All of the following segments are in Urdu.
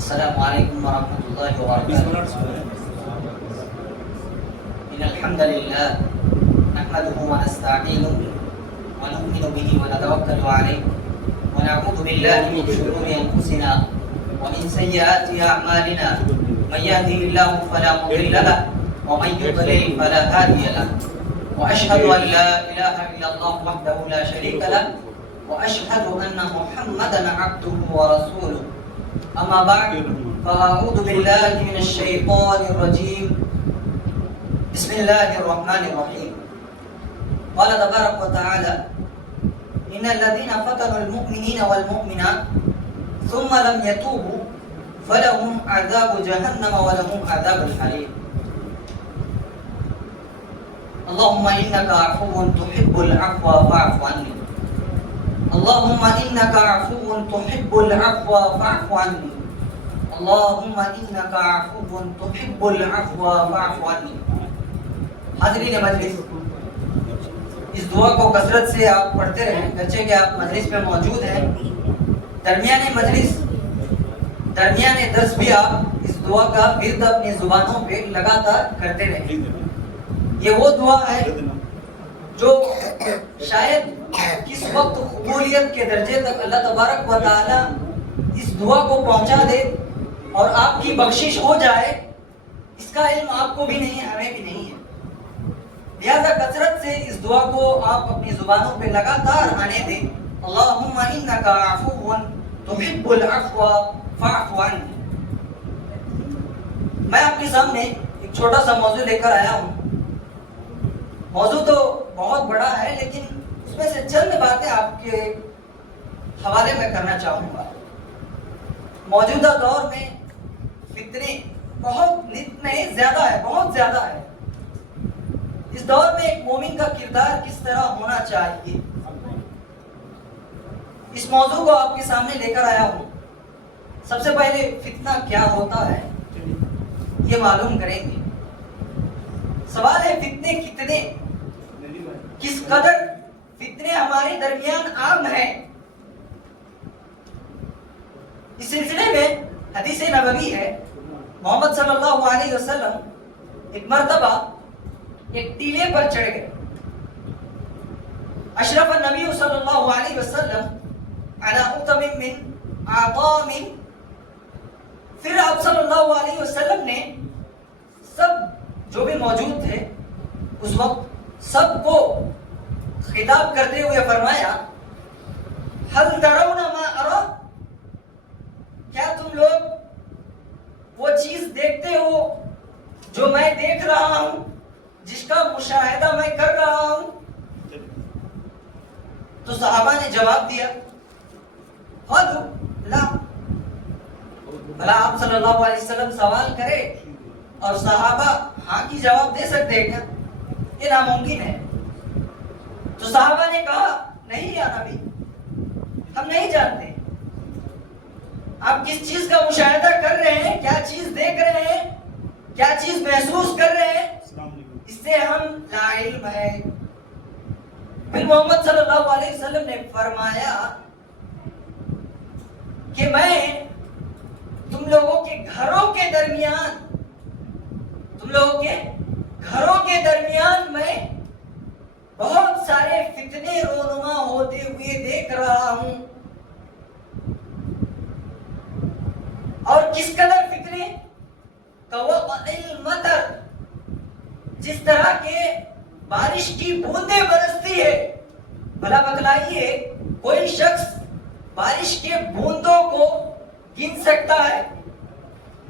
السلام علیکم ورحمۃ اللہ وبرکاتہ. ان الحمد للہ نحمده ونستعینه ونؤمن به ونتوکل علیہ ونعوذ باللہ من شرور انفسنا ومن سیئات اعمالنا من يهده الله فلا مضل له ومن يضلل فلا هادي له واشهد ان لا اله الا الله وحده لا شريك له واشهد ان محمدا عبده ورسوله. اما بعد فاعوذ باللہ من الشیطان الرجیم. بسم اللہ الرحمن الرحیم. قال تبارک وتعالى ان الذين فتنوا المؤمنين والمؤمنات ثم لم يتوبوا فلهم عذاب جهنم ولهم عذاب الحريق. اللهم انك عفو تحب العفو فاعف عني. اللهم انك عفو تحب العفو فاعف عني. اللهم انك عفو تحب العفو فاعف عني. حاضرین مجلس، اس دعا کو کثرت سے آپ پڑھتے رہیں، گرچہ کہ آپ مجلس میں موجود ہیں. درمیان مجلس، درمیان درس بھی آپ اس دعا کا ورد اپنی زبانوں پہ لگاتار کرتے رہیں. یہ وہ دعا ہے جو شاید کس وقت قبولیت کے درجے تک اللہ تبارک و تعالی اس دعا کو پہنچا دے اور آپ کی بخشش ہو جائے، اس کا علم آپ کو بھی نہیں ہے، ہمیں بھی نہیں ہے. لہذا کثرت سے اس دعا کو آپ اپنی زبانوں پہ لگاتار آنے دیں. اللہم انک عفو تحب العفو فاعف عنی. میں آپ کے سامنے ایک چھوٹا سا موضوع لے کر آیا ہوں. موضوع تو بہت بڑا ہے، لیکن اس میں سے چند باتیں آپ کے حوالے میں کرنا چاہوں گا. موجودہ دور میں فتنے بہت نئے زیادہ ہے، بہت زیادہ ہے. اس دور میں ایک مومن کا کردار کس طرح ہونا چاہیے، اس موضوع کو آپ کے سامنے لے کر آیا ہوں. سب سے پہلے فتنہ کیا ہوتا ہے یہ معلوم کریں گے. سوال ہے فتنے کتنے، کس قدر فتنے ہمارے درمیان عام ہیں. اس سلسلے میں حدیث نبوی ہے. محمد صلی اللہ علیہ وسلم ایک مرتبہ ایک ٹیلے پر چڑھ گئے. اشرف النبی صلی اللہ علیہ وسلم علی اتم من اعظام. پھر آپ صلی اللہ علیہ وسلم نے سب جو بھی موجود تھے اس وقت سب کو خطاب کرتے ہوئے فرمایا، هل ترون ما ارى، کیا تم لوگ وہ چیز دیکھتے ہو جو میں دیکھ رہا ہوں، جس کا مشاہدہ میں کر رہا ہوں؟ تو صحابہ نے جواب دیا قالوا لا. بھلا آپ صلی اللہ علیہ وسلم سوال کرے اور صحابہ ہاں کی جواب دے سکتے ہیں کیا؟ یہ ناممکن ہے. تو صحابہ نے کہا نہیں یا نبی، ہم نہیں جانتے آپ کس چیز کا مشاہدہ کر رہے ہیں، کیا چیز دیکھ رہے ہیں، کیا چیز محسوس کر رہے ہیں، اس سے ہم لا علم ہے. پھر محمد صلی اللہ علیہ وسلم نے فرمایا کہ میں تم لوگوں کے گھروں کے درمیان، تم لوگوں کے گھروں کے درمیان میں بہت سارے فتنے رونما ہوتے ہوئے دیکھ رہا ہوں. اور کس قدر فتنے، كوقع المطر، جس طرح کے بارش کی بوندیں برستی ہے. بھلا بتلائیے کوئی شخص بارش کے بوندوں کو گن سکتا ہے،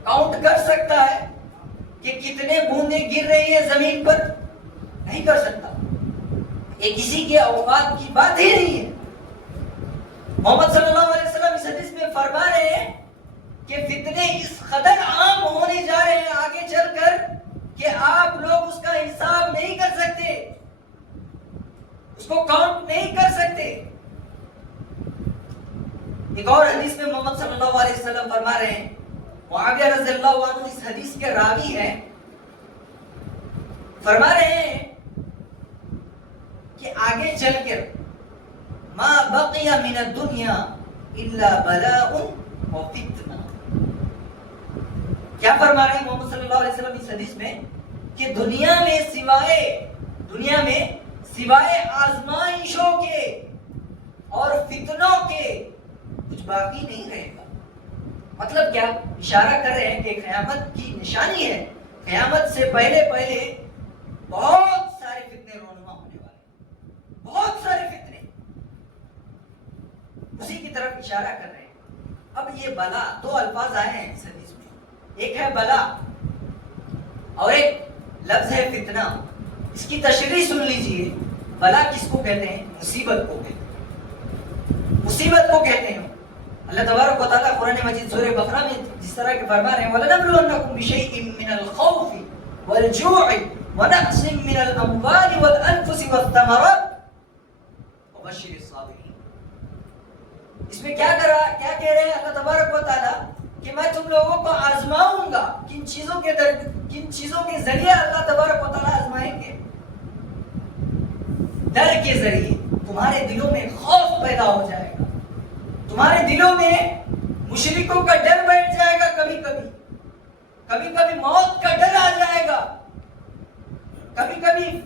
کاؤنٹ کر سکتا ہے کہ کتنے بوندیں گر رہی ہیں زمین پر؟ نہیں کر سکتا. یہ کسی کے اوقات کی بات ہی نہیں ہے. محمد صلی اللہ علیہ وسلم اس حدیث میں فرما رہے ہیں کہ فتنے اس قدر عام ہونے جا رہے ہیں آگے چل کر کہ آپ لوگ اس کا حساب نہیں کر سکتے، اس کو کاؤنٹ نہیں کر سکتے. ایک اور حدیث میں محمد صلی اللہ علیہ وسلم فرما رہے ہیں، معاویہ رضی اللہ عنہ اس حدیث کے راوی ہیں، فرما رہے ہیں کہ آگے چل کر ما بقي من الدنيا الا بلاء وفتنہ، کیا فرما رہے ہیں محمد صلی اللہ علیہ وسلم اس حدیث میں کہ دنیا میں سوائے آزمائشوں کے اور فتنوں کے کچھ باقی نہیں رہے گا. مطلب کیا اشارہ کر رہے ہیں کہ قیامت کی نشانی ہے, قیامت سے پہلے بہت سارے فتنے رونما ہونے والے ہیں, بہت سارے فتنے, اسی کی طرف اشارہ کر رہے ہیں. اب یہ بلا, دو الفاظ آئے ہیں اس حدیث میں, ایک ہے بلا اور ایک لفظ ہے فتنہ. اس کی تشریح سن لیجئے. بلا کس کو کہتے ہیں؟ مصیبت کو کہتے ہیں, مصیبت کو کہتے ہیں. اللہ تبارک و تعالیٰ قرآن مجید سورہ بقرہ میں جس طرح کے فرما رہے ہیں وَلَنَبْلُوَنَّكُمْ بِشَيْءٍ مِّنَ الْخَوْفِ وَالْجُوعِ وَنَقْصٍ مِّنَ الْأَمْوَالِ وَالْأَنفُسِ وَالثَّمَرَاتِ وَبَشِّرِ الصَّابِرِينَ. اس میں کیا کہہ رہے ہیں اللہ تبارک و تعالیٰ کہ میں تم لوگوں کو آزماؤں گا. کن چیزوں کے ذریعے اللہ تبارک و تعالیٰ آزمائیں گے؟ ڈر کے ذریعے. تمہارے دلوں میں خوف پیدا ہو جائے گا, تمہارے دلوں میں مشرکوں کا ڈر بیٹھ جائے گا, کبھی موت کا ڈر آ جائے گا, کبھی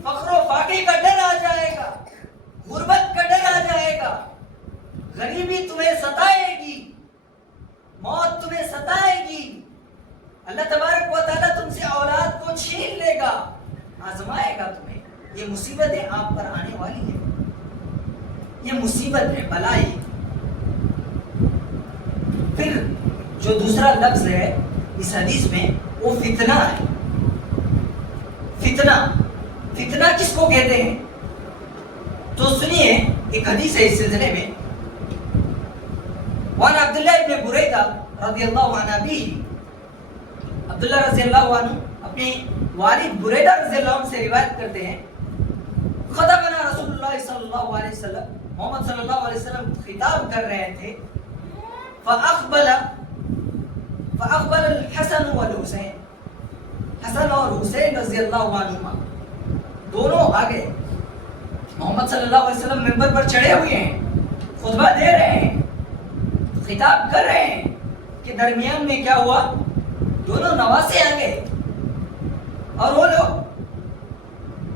فقر و فاقے کا ڈر آ جائے گا, غربت کا ڈر آ جائے گا, غریبی تمہیں ستائے گی, موت تمہیں ستائے گی, اللہ تبارک و تعالیٰ تم سے اولاد کو چھین لے گا, آزمائے گا تمہیں. یہ مصیبتیں آپ پر آنے والی ہیں, یہ مصیبت ہے, بلائی. پھر جو دوسرا لفظ ہے اس حدیث میں وہ فتنہ ہے. فتنہ کس کو کہتے ہیں؟ تو سنیے, ایک حدیث ہے اس سلسلے میں. وعن عبداللہ ابن بریدہ رضی اللہ عنہ ابیہ, عبداللہ رضی اللہ عنہ اپنے والد بریدہ رضی اللہ عنہ سے روایت کرتے ہیں خطبنا رسول اللہ صلی اللہ علیہ وسلم, محمد صلی اللہ علیہ وسلم خطاب کر رہے تھے. فأقبل الحسن والحسین, حسن اور حسین رضی اللہ عنہما دونوں آگے. محمد صلی اللہ علیہ وسلم منبر پر چڑھے ہوئے ہیں, خطبہ دے رہے ہیں, خطاب کر رہے ہیں کہ درمیان میں کیا ہوا, دونوں نواسے آ گئے. اور وہ لوگ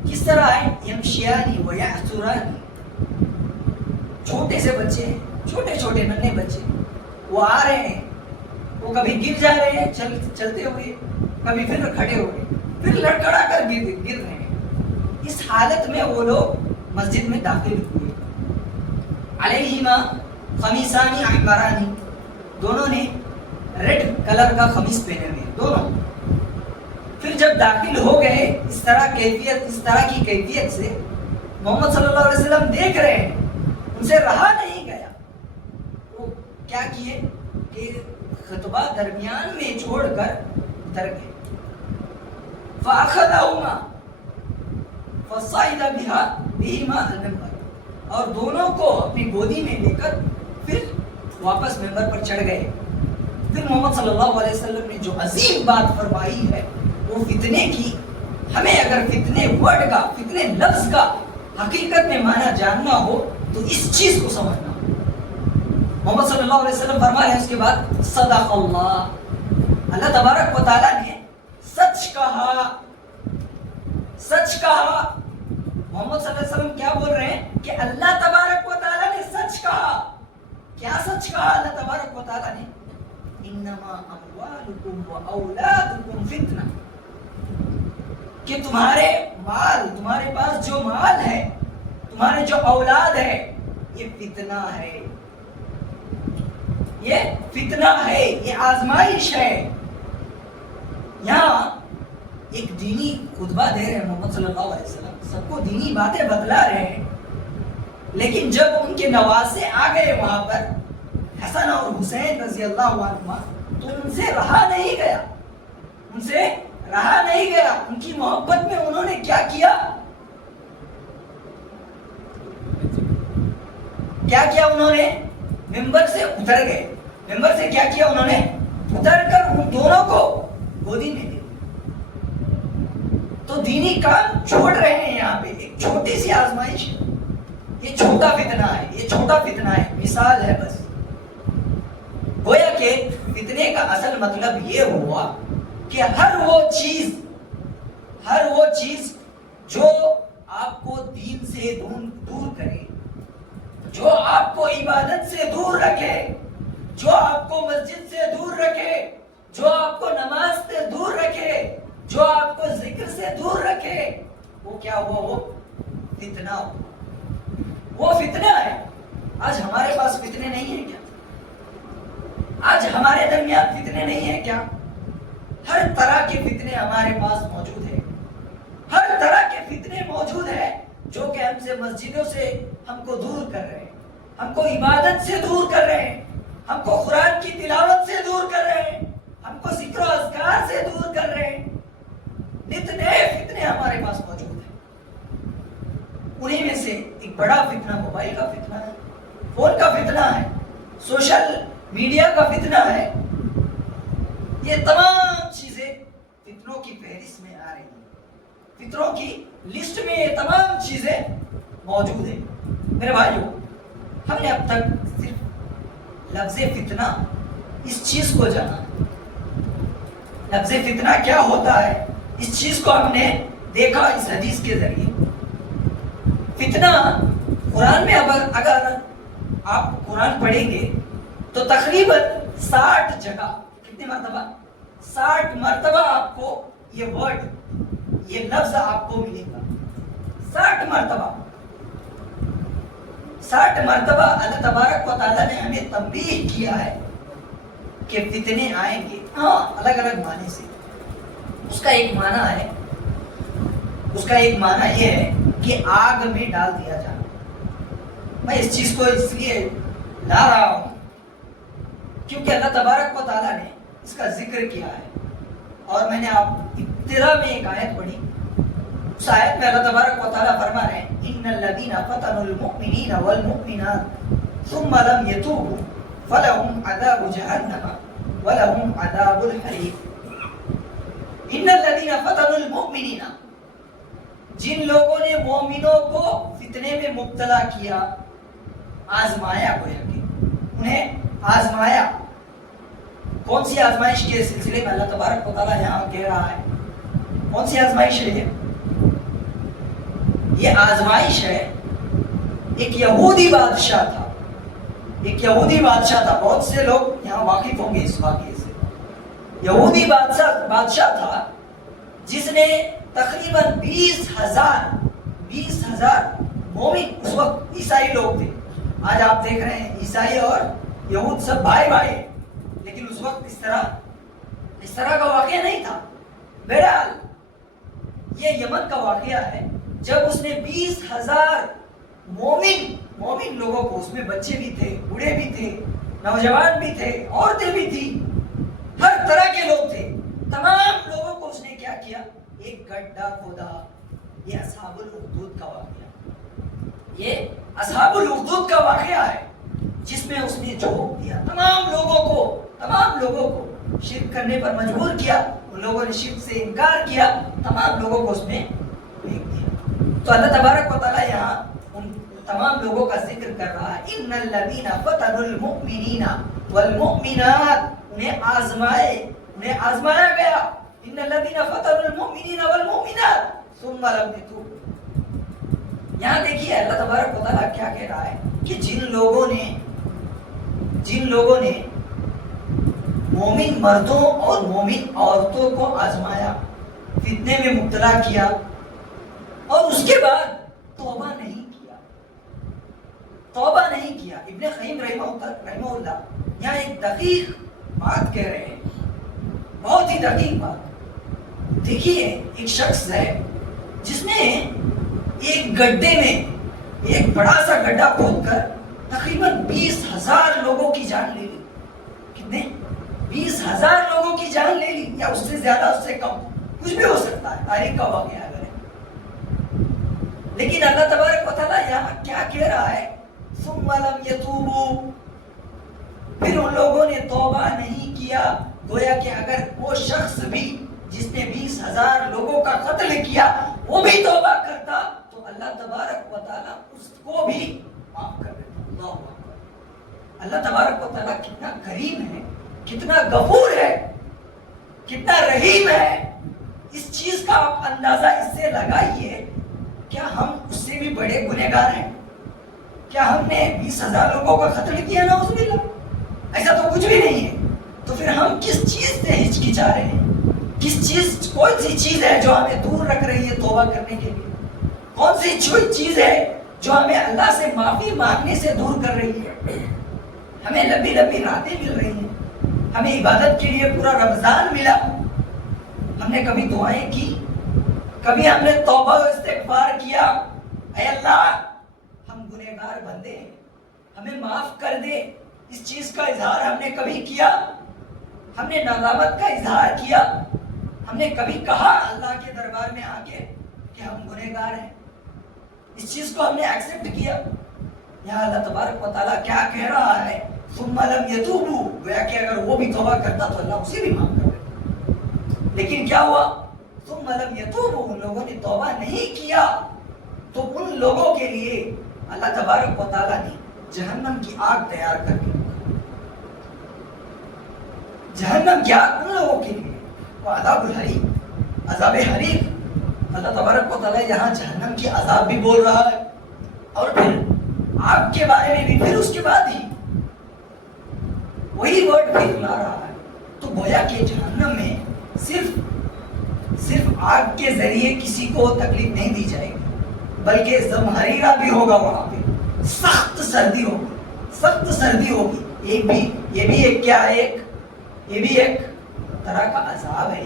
کس طرح آئے؟ یمشیانی و یعثرانی, چھوٹے سے بچے ہیں, چھوٹے ننھے بچے, وہ آ رہے ہیں, وہ کبھی گر جا رہے ہیں چلتے ہوئے, کبھی پھر کھڑے ہوئے, پھر لڑکڑا کر گر رہے ہیں. اس حالت میں وہ لوگ مسجد میں داخل ہوئے. علیہما قمیصان احمرانی, دونوں نے ریڈ کلر کا قمیص پہنے ہوئے دونوں. پھر جب داخل ہو گئے اس طرح کی کیفیت سے, محمد صلی اللہ علیہ وسلم دیکھ رہے ہیں, ان سے رہا نہیں گیا. وہ کیا کیے کہ خطبہ درمیان میں چھوڑ کر اتر گئے. فَأَخَذَهُمَا فَصَعِدَ بِهِمَا الْمِنبَرَ, اور دونوں کو اپنی گودی میں لے کر پھر واپس ممبر پر چڑھ گئے. پھر محمد صلی اللہ علیہ وسلم نے جو عظیم بات فرمائی ہے وہ فتنے کی. ہمیں اگر فتنے ورڈ کا, فتنے لفظ کا حقیقت میں معنی جاننا ہو تو اس چیز کو سمجھنا. محمد صلی اللہ علیہ وسلم فرما رہے ہیں اس کے بعد صدق اللہ, اللہ تبارک و تعالیٰ نے سچ کہا. محمد صلی اللہ علیہ وسلم کیا بول رہے ہیں کہ اللہ تبارک و تعالیٰ نے سچ کہا. کیا سچ کہا اللہ تبارک و تعالیٰ نے؟ انما اموالکم و اولادکم فتنہ, کہ تمہارے پاس جو مال ہے, تمہارے جو اولاد ہے, یہ فتنہ ہے, یہ آزمائش ہے. یہاں ایک دینی خطبہ دے رہے ہیں محمد صلی اللہ علیہ وسلم, سب کو دینی باتیں بتلا رہے ہیں, لیکن جب ان کے نواسے آ گئے وہاں پر حسن اور حسین رضی اللہ عنہما, تو ان سے رہا نہیں گیا. ان کی محبت میں انہوں نے کیا کیا انہوں نے ممبر سے اتر گئے. ممبر سے کیا کیا انہوں نے؟ اتر کر ان دونوں کو گودی میں لے. تو دینی کام چھوڑ رہے ہیں. یہاں پہ ایک چھوٹی سی آزمائش ہے, یہ چھوٹا فتنہ ہے, مثال ہے بس. گویا کہ فتنے کا اصل مطلب یہ ہوا کہ ہر وہ چیز جو آپ کو دین سے دور کرے، جو آپ کو عبادت سے دور رکھے، جو آپ کو مسجد سے دور رکھے، جو آپ کو نماز سے دور رکھے، جو آپ کو ذکر سے دور رکھے، وہ کیا ہوا؟ وہ فتنہ ہوا، وہ فتنہ ہے۔ آج ہمارے پاس فتنے نہیں ہیں کیا؟ آج ہمارے درمیان فتنے نہیں ہیں کیا؟ ہر طرح کے فتنے ہمارے پاس موجود ہیں، ہر طرح کے فتنے موجود ہیں جو کہ ہم سے مسجدوں سے ہم کو دور کر رہے ہیں، ہم کو عبادت سے دور کر رہے ہیں، ہم کو قرآن کی تلاوت سے دور کر رہے ہیں، ہم کو ذکر و اذکار سے دور کر رہے ہیں۔ نت نئے فتنے ہمارے پاس موجود ہیں۔ انہی میں سے ایک بڑا فتنہ موبائل کا فتنہ ہے، فون کا فتنہ ہے، سوشل میڈیا کا فتنہ ہے۔ یہ تمام چیزیں فتنوں کی فہرست میں آ رہی ہیں، فتنوں کی لسٹ میں یہ تمام چیزیں موجود ہیں۔ میرے بھائیوں، ہم نے اب تک صرف لفظ فتنہ اس چیز کو جانا، لفظ فتنہ کیا ہوتا ہے اس چیز کو ہم نے دیکھا اس حدیث کے ذریعے۔ فتنہ قرآن میں اگر آپ قرآن پڑھیں گے تو تقریباً 60 جگہ، کتنے مرتبہ؟ 60 مرتبہ آپ کو یہ ورڈ، یہ لفظ آپ کو ملے گا۔ 60 مرتبہ، 60 مرتبہ اللہ تبارک و تعالیٰ نے ہمیں تنبیہ کیا ہے کہ فتنے آئیں گے، ہاں الگ الگ معنی سے۔ اس کا ایک معنی ہے، اس کا ایک معنی یہ ہے کہ آگ میں ڈال دیا جانا۔ میں اس چیز کو اس لیے لا رہا ہوں کیونکہ اللہ تبارک و تعالیٰ نے اس کا ذکر کیا ہے، اور میں نے آپ ابتدا میں ایک آیت پڑھی، اس آیت میں اللہ تبارک و تعالیٰ فرما رہے ہیں ان الذین فتنوا المؤمنین والمؤمنات ثم لم يتوبوا فلهم عذاب جہنم ولهم عذاب الحریق۔ ان الذین فتنوا المؤمنین، جن لوگوں نے مومنوں کو فتنے میں مبتلا کیا، آزمایا، گویا کہ انہیں آزمایا۔ کون سی آزمائش کے سلسلے میں اللہ تبارک و تعالیٰ یہاں کہہ رہا ہے؟ کون سی آزمائش ہے یہ آزمائش ہے، ایک یہودی بادشاہ تھا، ایک یہودی بادشاہ تھا، بہت سے لوگ یہاں واقف ہوں گے اس واقعے سے۔ یہودی بادشاہ تھا جس نے تقریباً 20,000 مومن، اس وقت عیسائی لوگ تھے۔ آج آپ دیکھ رہے ہیں عیسائی اور یہود سب بھائی بھائی، لیکن اس وقت اس طرح کا واقعہ نہیں تھا۔ بہرحال یہ یمن کا واقعہ ہے، جب اس نے 20,000 مومن لوگوں کو، اس میں بچے بھی تھے، بوڑھے بھی تھے، نوجوان بھی تھے، عورتیں بھی تھی، ہر طرح کے لوگ تھے، تمام لوگوں کو اس نے کیا کیا؟ ایک گڈھا کھودا۔ یہ اصحاب الاخدود کا واقعہ، یہ اصحاب الاخدود کا واقعہ ہے جس میں اس نے جھونک دیا، تمام لوگوں کو شرک کرنے پر مجبور کیا۔ ان لوگوں نے شرک سے انکار کیا، تمام لوگوں کو اس میں پھینک دیا۔ تو اللہ تبارک و تعالیٰ یہاں ان تمام لوگوں کا ذکر کر رہا ہے، ان الذین فتنوا المؤمنین والمؤمنات، انہیں آزمایا گیا۔ ان الذین فتنوا المؤمنین والمؤمنات ثم لم يتوبوا۔ یہاں دیکھیے اللہ تبارک و تعالیٰ کیا کہہ رہا ہے کہ جن لوگوں نے مومن مردوں اور مومن عورتوں کو آزمایا، فتنے میں مبتلا کیا، اور اس کے بعد توبہ نہیں کیا۔ ابن قیم رحمہ اللہ یہاں ایک دقیق بات کہہ رہے ہیں، بہت ہی دقیق بات۔ دیکھیے ایک شخص ہے جس نے ایک گڈھے میں ایک بڑا سا گڈھا کھود کر تقریباً 20,000 لوگوں کی جان لے لی۔ کتنے؟ 20,000 لوگوں کی جان لے لی، یا اس سے زیادہ، اس سے کم، کچھ بھی ہو سکتا ہے، تاریخ کا واقعہ اگر ہے۔ لیکن اللہ تبارک و تعالیٰ یہاں کیا کہہ رہا ہے؟ ثم لم يتوبوا، پھر ان لوگوں نے توبہ نہیں کیا۔ گویا کہ اگر وہ شخص بھی جس نے 20,000 لوگوں کا قتل کیا وہ بھی توبہ کرتا تو اللہ تبارک و تعالیٰ اس کو بھی معاف کر دیتا۔ اللہ اکبر۔ اللہ تبارک و تعالیٰ کتنا کریم ہے، کتنا غفور ہے کتنا رحیم ہے. اس چیز کا آپ اندازہ اس سے لگائیے. کیا ہم اس سے بھی بڑے گنہگار ہیں؟ کیا ہم نے 20,000 لوگوں کا قتل کیا؟ نعوذ باللہ. ایسا تو کچھ بھی نہیں ہے. تو پھر ہم کس چیز سے ہچکچا رہے ہیں؟ کس چیز، کون سی چیز ہے جو ہمیں دور رکھ رہی ہے توبہ کرنے کے لیے؟ کون سی چیز ہے جو ہمیں اللہ سے معافی مانگنے سے دور کر رہی ہے؟ ہمیں لمبی لمبی راتیں مل رہی ہیں، ہمیں عبادت کے لیے پورا رمضان ملا. ہم نے کبھی دعائیں کی؟ کبھی ہم نے توبہ و استغفار کیا؟ اے اللہ ہم گنہگار بندے ہیں، ہمیں معاف کر دے. اس چیز کا اظہار ہم نے کبھی کیا؟ ہم نے ندامت کا اظہار کیا؟ ہم نے کبھی کہا اللہ کے دربار میں آ کے کہ ہم گنہگار ہیں؟ اس چیز کو ہم نے ایکسپٹ کیا؟ یا اللہ تبارک و تعالیٰ کیا کہہ رہا ہے؟ ثم لم یتوبوا، گویا کہ اگر وہ بھی توبہ کرتا تو اللہ اسے بھی معاف کر دیتا. لیکن کیا ہوا؟ ثم لم یتوبوا، ان لوگوں نے توبہ نہیں کیا. تو ان لوگوں کے لیے اللہ تبارک و تعالیٰ نے جہنم کی آگ تیار کر کے رکھا. جہنم کی آگ ان لوگوں کے لیے، وہ عذاب الحریق، عذاب حریق. اللہ تبارک و تعالیٰ یہاں جہنم کی عذاب بھی بول رہا ہے اور پھر آگ کے بارے میں بھی پھر اس کے بعد ہی وہی ورڈ پھر لا رہا ہے. تو گویا کہ جہنم میں صرف آگ کے ذریعے کسی کو تکلیف نہیں دی جائے گی، بلکہ زمہریرہ بھی ہوگا. وہاں پہ سخت سردی ہوگی، سخت سردی ہوگی. یہ بھی ایک طرح کا عذاب ہے.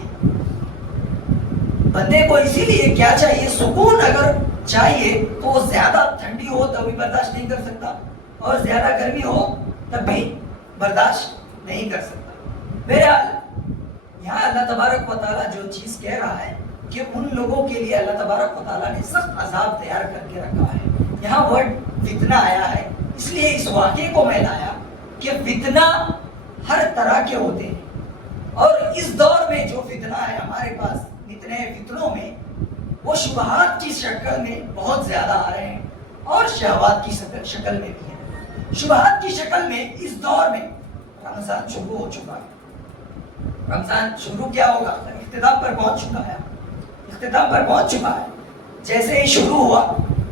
بندے کو اسی لیے کیا چاہیے؟ سکون اگر چاہیے تو وہ زیادہ ٹھنڈی ہو تب بھی برداشت نہیں کر سکتا، اور زیادہ گرمی ہو تب بھی برداشت نہیں کر سکتا. بہرحال یہاں اللہ تبارک و تعالیٰ جو چیز کہہ رہا ہے کہ ان لوگوں کے لیے اللہ تبارک و تعالیٰ نے سخت عذاب تیار کر کے رکھا ہے. یہاں ورڈ فتنہ آیا ہے، اس لیے اس واقعے کو میں لایا کہ فتنہ ہر طرح کے ہوتے ہیں، اور اس دور میں جو فتنہ ہے ہمارے پاس، اتنے فتنوں میں وہ شبہات کی شکل میں بہت زیادہ آ رہے ہیں اور شہوات کی شکل میں بھی ہیں. شبہات کی شکل میں اس دور میں رمضان شروع ہو چکا ہے. رمضان شروع کیا ہوگا؟ اختتام پر پہنچ چکا ہے. اختتام پر پہنچ چکا ہے. جیسے ہی شروع ہوا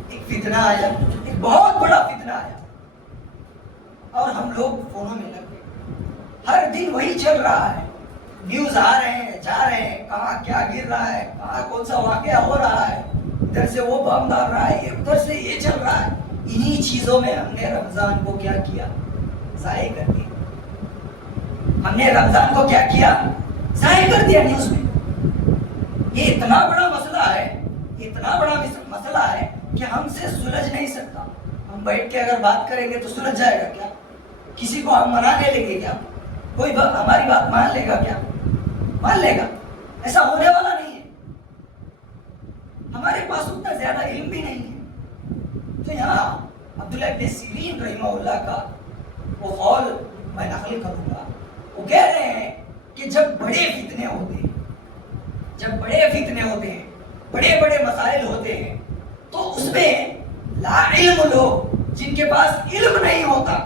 ایک فتنہ آیا، ایک بہت بڑا فتنہ آیا، اور ہم لوگ فونوں میں لگ گئے. ہر دن وہی چل رہا ہے. نیوز آ رہے ہیں، جا رہے ہیں، کہاں کیا گر رہا ہے، کہاں کون سا واقعہ ہو رہا ہے، ادھر سے وہ بم ڈال رہا ہے، ادھر سے یہ چل رہا ہے. انہی چیزوں میں ہم نے رمضان کو کیا کیا؟ ضائع کر دیا. ہم نے رمضان کو کیا کیا؟ ضائع کر دیا نیوز میں. یہ اتنا بڑا مسئلہ ہے، اتنا بڑا مسئلہ ہے کہ ہم سے سلجھ نہیں سکتا. ہم بیٹھ کے اگر بات کریں گے تو سلجھ جائے گا کیا؟ کسی کو ہم منانے لیں گے کیا؟ کوئی ہماری بات مان لے گا کیا؟ مان لے گا؟ ایسا ہونے والا نہیں ہے. ہمارے پاس اتنا زیادہ علم بھی نہیں ہے. تو یہاں عبداللہ ابن سیرین رحمہ اللہ کا وہ قول میں نقل کروں گا. وہ کہہ رہے ہیں کہ جب بڑے فتنے ہوتے ہیں، بڑے بڑے مسائل ہوتے ہیں، تو اس میں لا علم لوگ، جن کے پاس علم نہیں ہوتا،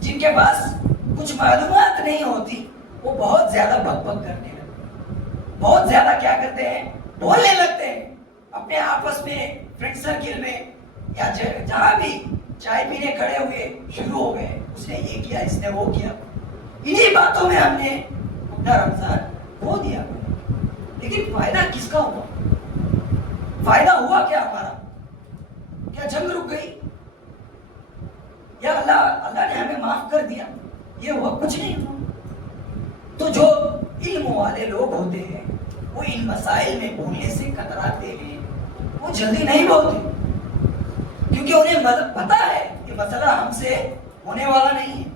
جن کے پاس کچھ معلومات نہیں ہوتی، وہ بہت زیادہ بک بک کرنے لگتے ہیں. بہت زیادہ کیا کرتے ہیں؟ بولنے لگتے ہیں. اپنے آپس میں، فرینڈ سرکل میں، یا جہاں بھی چائے پینے کھڑے ہوئے شروع ہو گئے، اس نے یہ کیا، اس نے وہ کیا. انہی باتوں میں ہم نے اپنا رمضان کھو دیا. لیکن فائدہ کس کا ہوا؟ فائدہ ہوا کیا ہمارا؟ کیا جنگ رک گئی؟ یا اللہ نے ہمیں معاف کر دیا؟ یہ ہوا کچھ نہیں ہوا. تو جو علم والے لوگ ہوتے ہیں وہ ان مسائل میں بھولنے سے کتراتے ہیں. وہ جلدی نہیں بولتے کیونکہ انہیں پتا ہے کہ مسئلہ ہم سے ہونے والا نہیں ہے.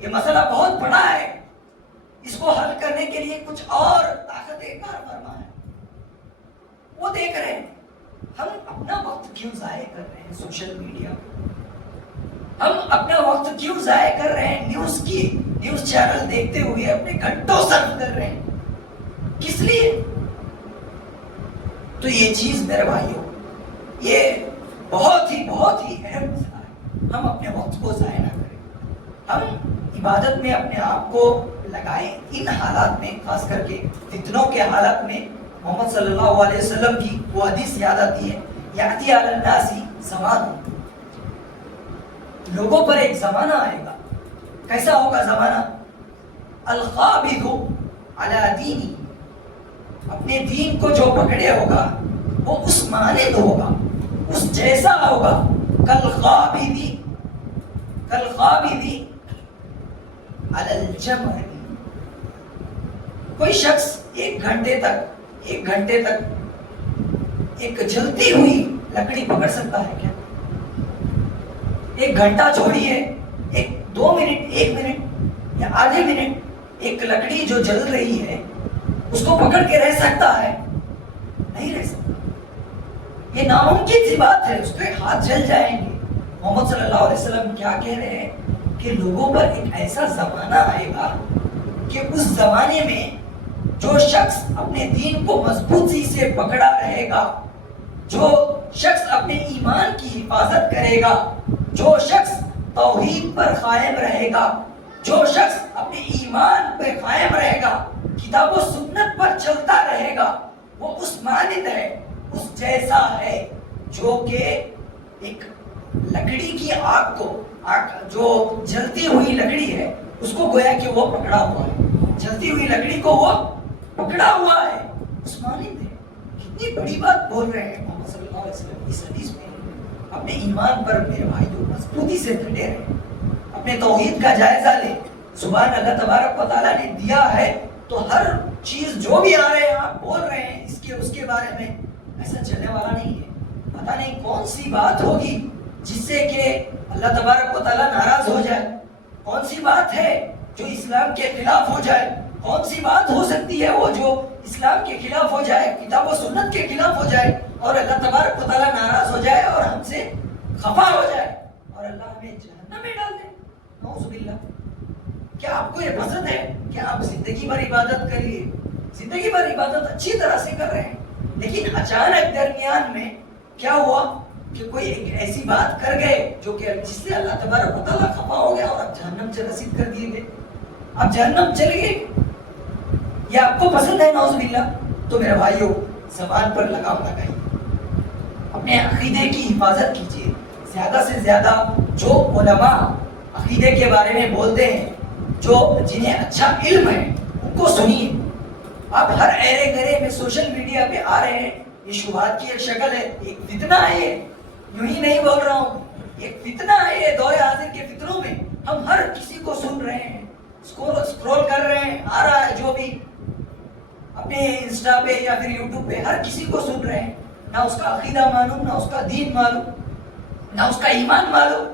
یہ مسئلہ بہت بڑا ہے. اس کو حل کرنے کے لیے کچھ اور طاقت کار فرما ہے. وہ دیکھ رہے ہیں ہم اپنا وقت کیوں ضائع کر رہے ہیں سوشل میڈیا پہ. ہم اپنا وقت کیوں ضائع کر رہے ہیں نیوز چینل دیکھتے ہوئے، اپنے گھنٹوں صرف کر رہے ہیں. کس لیے؟ تو یہ چیز میرے بھائیوں، یہ بہت ہی اہم مسئلہ ہے. ہم اپنے وقت کو ضائع نہ کریں. ہم عبادت میں اپنے آپ کو لگائیں. ان حالات میں خاص کر کے فتنوں کے حالات میں محمد صلی اللہ علیہ وسلم کی وہ حدیث یاد آتی ہے، یاتی علی الناس زمان، لوگوں پر ایک زمانہ آئے گا. کیسا ہوگا زمانہ؟ القابض علی دینی، اپنے دین کو جو پکڑے ہوگا وہ اس مانند ہوگا، اس جیسا ہوگا. کالقابض علی الجمر، کوئی شخص ایک گھنٹے تک ایک جلتی ہوئی لکڑی پکڑ سکتا ہے کیا؟ ایک گھنٹہ چھوڑیے، ایک 2 منٹ، 1 منٹ یا آدھے منٹ ایک لکڑی جو جل رہی ہے اس کو پکڑ کے رہ سکتا ہے؟ نہیں رہ سکتا. یہ ناممکن سی بات ہے، اس کے ہاتھ جل جائیں گے. محمد صلی اللہ علیہ وسلم کیا کہہ رہے ہیں کہ لوگوں پر ایک ایسا زمانہ آئے گا کہ اس زمانے میں جو شخص اپنے دین کو مضبوطی سے پکڑا رہے گا، جو شخص اپنے ایمان کی حفاظت کرے گا، جو شخص توحید پر قائم رہے گا، جو شخص اپنے ایمان پر قائم رہے گا، کتاب و سنت پر چلتا رہے گا، وہ اس مانند ہے، اس جیسا ہے جو کہ ایک لکڑی کی آگ کو، جو جلتی ہوئی لکڑی ہے اس کو گویا کہ وہ پکڑا ہوا ہے، جلتی ہوئی لکڑی کو وہ پکڑا ہوا ہے، اس مانند ہے. کتنی بڑی بات بول رہے ہیں محمد صلی اللہ علیہ وسلم اس حدیث میں. اپنے ایمان پر میرے بھائی جو مضبوطی سے ڈٹے رہے، اپنے توحید کا جائزہ لے. سبحان اللہ تبارک و تعالیٰ نے دیا ہے تو ہر چیز جو بھی آ رہے ہیں آپ بول رہے ہیں اس کے بارے میں، ایسا چلنے والا نہیں ہے. پتہ نہیں کون سی بات ہوگی جس سے کہ اللہ تبارک و تعالیٰ ناراض ہو جائے، کون سی بات ہے جو اسلام کے خلاف ہو جائے، کون سی بات ہو سکتی ہے وہ جو اسلام کے خلاف ہو جائے، کتاب و سنت کے خلاف ہو جائے اور اللہ تبارک و تعالیٰ ناراض ہو جائے اور ہم سے خفا ہو جائے اور اللہ ہمیں جہنم میں ڈال دے. نعوذ باللہ. کیا آپ کو یہ پسند ہے کہ آپ زندگی بھر عبادت کریے، زندگی بھر عبادت اچھی طرح سے کر رہے ہیں، لیکن اچانک درمیان میں کیا ہوا کہ کوئی ایک ایسی بات کر گئے جو کہ جس سے اللہ تبارک و تعالیٰ خفا ہو گیا اور آپ جہنم سے رسید کر دیے گئے، آپ جہنم چلے گئے. یہ آپ کو پسند ہے؟ نعوذ باللہ. تو میرے بھائیوں، زبان پر لگام لگائیے، اپنے عقیدے کی حفاظت کیجیے. زیادہ سے زیادہ جو علماء عقیدے کے بارے میں بولتے ہیں، جو جنہیں اچھا علم ہے، ان کو سنیے. آپ ہر ایرے گرے میں سوشل میڈیا پہ آ رہے ہیں، یہ شبہات کی ایک شکل ہے، ایک فتنہ ہے. یہ یوں ہی نہیں بول رہا ہوں، ایک فتنہ ہے. یہ دور حاضر کے فتنوں میں ہم ہر کسی کو سن رہے ہیں، اسکرول کر رہے ہیں، آ رہا ہے جو بھی اپنے انسٹا پہ یا پھر یوٹیوب پہ ہر کسی کو سن رہے ہیں. نہ اس کا عقیدہ معلوم، نہ اس کا دین معلوم، نہ اس کا ایمان معلوم،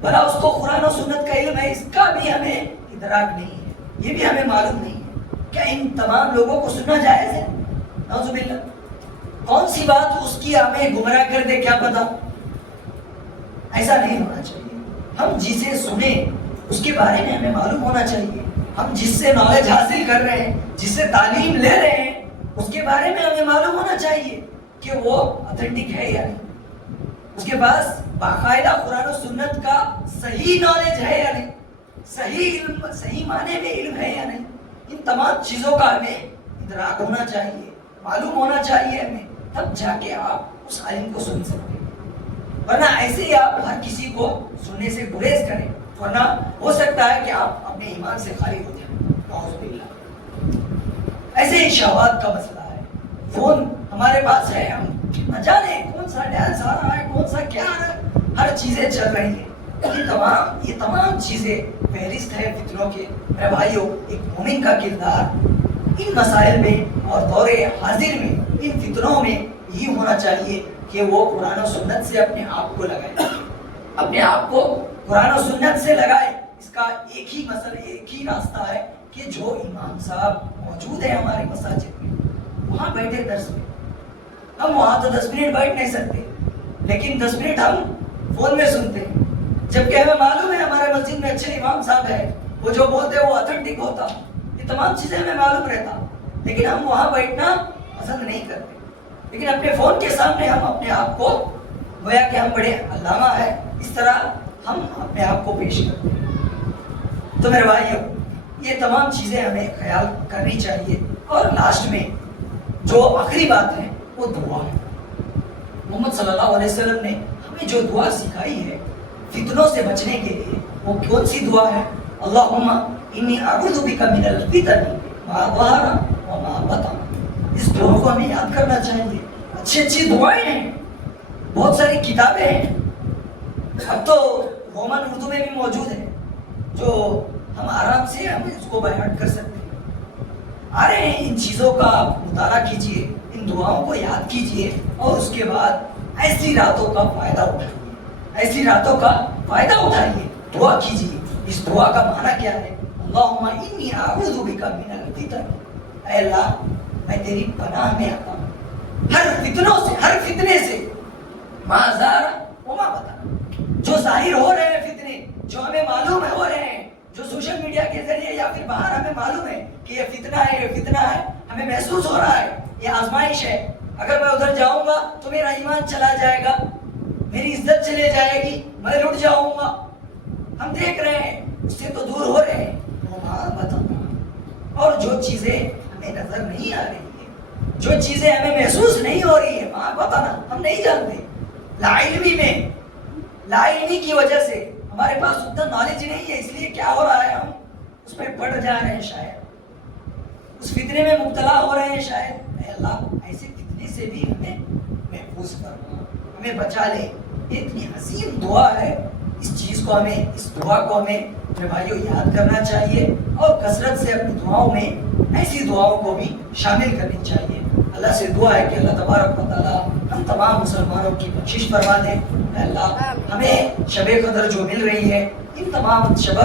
بھلا اس کو قرآن و سنت کا علم ہے، اس کا بھی ہمیں ادراک نہیں ہے، یہ بھی ہمیں معلوم نہیں ہے. کیا ان تمام لوگوں کو سننا جائز ہے؟ نعوذ باللہ. کون سی بات اس کی ہمیں گمراہ کر دے کیا پتا. ایسا نہیں ہونا چاہیے. ہم جسے سنیں اس کے بارے میں ہمیں معلوم ہونا چاہیے. ہم جس سے نالج حاصل کر رہے ہیں، جس سے تعلیم لے رہے ہیں، اس کے بارے میں ہمیں معلوم ہونا چاہیے کہ وہ اتھینٹک ہے یا نہیں، اس کے پاس باقاعدہ قرآن و سنت کا صحیح نالج ہے یا نہیں، صحیح علم، صحیح معنی میں علم ہے یا نہیں. ان تمام چیزوں کا ہمیں ادراک ہونا چاہیے، معلوم ہونا چاہیے ہمیں، تب جا کے آپ اس عالم کو سن سکتے ہیں. ورنہ ایسے ہی آپ ہر کسی کو سننے سے گریز کریں، ورنہ ہو سکتا ہے کہ آپ اپنے ایمان سے خالی ہو جائیں. نعوذ باللہ. ایسے ہی شہوات کا مسئلہ ہے. فون ہمارے پاس ہے، ہم نہ جانے کون سا ڈانس آ رہا ہے، کون سا کیا آ رہا ہے، ہر چیزیں چل رہی ہیں. یہ تمام چیزیں فہرست ہے فتنوں کے. میرے بھائیوں، ایک مومن کا کردار ان مسائل میں اور دور حاضر میں ان فتنوں میں یہ ہونا چاہیے کہ وہ قرآن و سنت سے اپنے آپ کو لگائے، اپنے آپ کو قرآن و سنت سے لگائے. اس کا ایک ہی مسئلہ، ایک ہی راستہ ہے کہ جو امام صاحب موجود ہیں ہمارے مساجد میں، وہاں بیٹھے درس میں. ہم وہاں تو 10 منٹ بیٹھ نہیں سکتے، لیکن 10 منٹ ہم فون میں سنتے ہیں. جبکہ ہمیں معلوم ہے ہمارے مسجد میں اچھے امام صاحب ہیں، وہ جو بولتے ہیں وہ اتھینٹک ہوتا، یہ تمام چیزیں ہمیں معلوم رہتا، لیکن ہم وہاں بیٹھنا پسند نہیں کرتے. لیکن اپنے فون کے سامنے ہم اپنے آپ کو گویا کہ ہم بڑے علامہ ہیں، اس طرح ہم اپنے آپ کو پیش کرتے ہیں. تو میرے بھائیوں یہ تمام چیزیں ہمیں خیال کرنی چاہیے. اور لاسٹ میں جو آخری بات ہے وہ دعا ہے. محمد صلی اللہ علیہ وسلم نے ہمیں جو دعا سکھائی ہے فتنوں سے بچنے کے لیے وہ کون سی دعا ہے؟ اللہم انی اعوذ بک من الفتن ما ظہر وما بطن. اس دعا کو ہمیں یاد کرنا چاہیے. اچھی اچھی دعائیں ہیں, بہت ساری کتابیں ہیں, اب تو رومن اردو میں بھی موجود ہے جو ہم آرام سے ہم اس کو بیان کر سکتے ہیں. آ رہے ہیں, ان چیزوں کا آپ مطالعہ کیجئے, ان دعاؤں کو یاد کیجئے اور اس کے بعد ایسی راتوں کا فائدہ اٹھائیے, ایسی راتوں کا فائدہ اٹھائیے, دعا کیجئے. اس دعا کا معنی کیا ہے؟ اللہم انی اعوذ بک من الفتن. اے اللہ میں تیری پناہ میں آتا ہوں ہر فتنوں سے, ہر فتنے سے. ما ظہر وما بطن, جو ظاہر ہو رہے ہیں فتنے, جو ہمیں معلوم ہو رہے ہیں, جو سوشل میڈیا کے ذریعے یا پھر باہر ہمیں معلوم ہے کہ یہ فتنہ ہے, یہ فتنہ ہے, ہمیں محسوس ہو رہا ہے یہ آزمائش ہے, اگر میں ادھر جاؤں گا تو میرا ایمان چلا جائے گا, میری عزت چلے جائے گی, میں لٹ جاؤں گا. ہم دیکھ رہے ہیں, اس سے تو دور ہو رہے ہیں. اور جو چیزیں ہمیں نظر نہیں آ رہی ہے, جو چیزیں ہمیں محسوس نہیں ہو رہی ہے, وہاں پتہ نا ہم نہیں جانتے. لا علمی میں, لا علمی کی وجہ سے ہمارے پاس اتنا نالج نہیں ہے, اس لیے کیا ہو رہا ہے, ہم اس میں پڑ جا رہے ہیں, شاید اس فتنے میں مبتلا ہو رہے ہیں شاید. اے اللہ ایسے فتنے سے بھی ہمیں محفوظ فرما, ہمیں بچا لے. یہ اتنی حسین دعا ہے, اس چیز کو ہمیں, اس دعا کو ہمیں میرے بھائیوں یاد کرنا چاہیے اور کثرت سے اپنی دعاؤں میں ایسی دعاؤں کو بھی شامل کرنی چاہیے. اللہ سے دعا ہے کہ اللہ تبارک و تعالیٰ ہم تمام مسلمانوں کی بخشش فرما دے. اے اللہ ہمیں شب قدر جو مل رہی ہے, ان تمام شب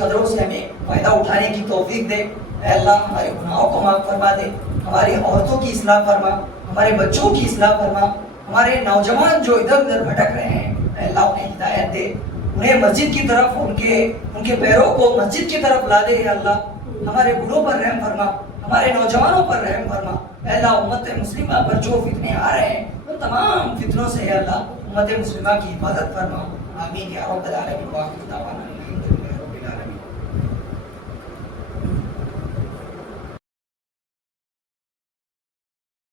قدروں سے ہمیں فائدہ اٹھانے کی توفیق دے. اے اللہ ہمارے گناہوں کو معاف فرما دے, ہماری عورتوں کی اصلاح فرما, ہمارے بچوں کی اصلاح فرما, ہمارے نوجوان جو ادھر ادھر بھٹک رہے ہیں اے اللہ انہیں ہدایت دے, انہیں مسجد کی طرف, ان کے پیروں کو مسجد کی طرف لا دے. اے اللہ ہمارے بڑوں پر رحم فرما, ہمارے نوجوانوں پر رحم فرما. اے اللہ امت مسلمہ پر جو فتنے آ رہے ہیں ان تمام فتنوں سے اے اللہ امت مسلمہ کی حفاظت فرما. آمین یا رب العالمین.